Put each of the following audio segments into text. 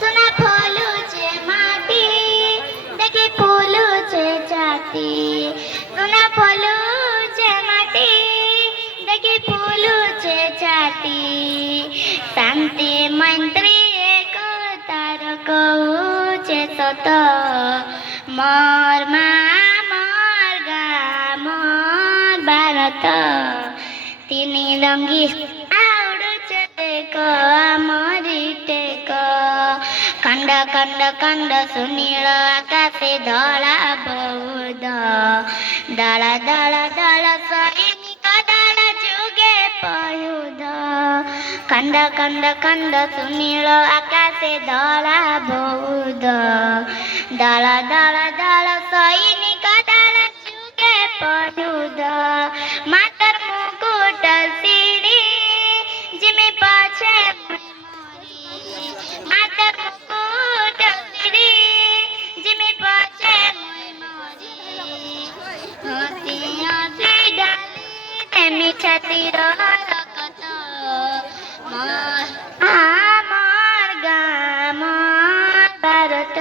সোনা ফলুছে মাটি দেখি ফুলুছে চাটি সোনা ফলুছে মাটি দেখি ফুলুছে চাটি শান্তি মৈত্রী একতার কହୁছে সত মোর মা মোর গা মোর ভারত তিনি রঙ্গি আউড়ুছে টেক আমরি টেক খଣ୍ଡ খଣ୍ଡ খଣ୍ଡ সুনীଳ ଆକାଶେ ଧଳା ବଉଦ ଦଳ ଦଳ ଦଳ ସୈନିକ ଦଳ ଯୁଗେ ପୟୁଧ ଖଣ୍ଡ ଖଣ୍ଡ ଖଣ୍ଡ ସୁନୀଳ ଆକାଶେ ଧଳା ବଉଦ ଦଳ ଦଳ ଦଳ ସୈନିକ ଦଳ ଯୁଗେ ପୟୁଧ ମାତର ମୁକୁଟ ସିଡ଼ି ଜିମି ପଛେ মাতার মুকুট সিঁড়ি জিমি পছে মরি হতি হতি ডালি মিঠা তীর রকত আমার গামর ভারত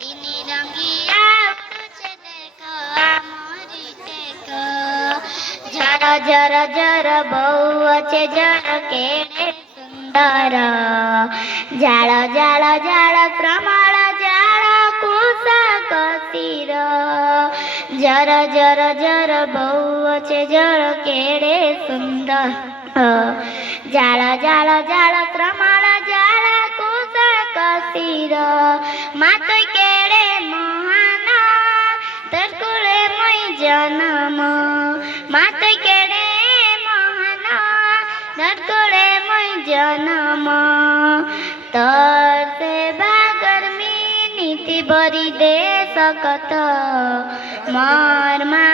তিনি রঙ্গিয়া উড়ুছে দেখ আমরি টেক ঝড় ঝড় ঝড় বউ আছে ঝড় কেড়ে ସୁନ୍ଦର ଜାଳ ଜାଳ ଜାଳ ପ୍ରମଳ ଜାଳ କୁଶକ ଶିର ଜର ଜର ଜର ବହୁଅଛେ ଜଳ କେଡ଼େ ସୁନ୍ଦର ଜାଳ ଜାଳ ଜାଳ ପ୍ରମଳ ଜାଳ କୁଶକ ଶିର ମା তুই কেড়ে মহান তোর কুলে মই জনম মা তুই কেড়ে মহান তোর কুলে মই জনম তোর সেবা কর্মী নীতি বরি দেশ কত মোর মা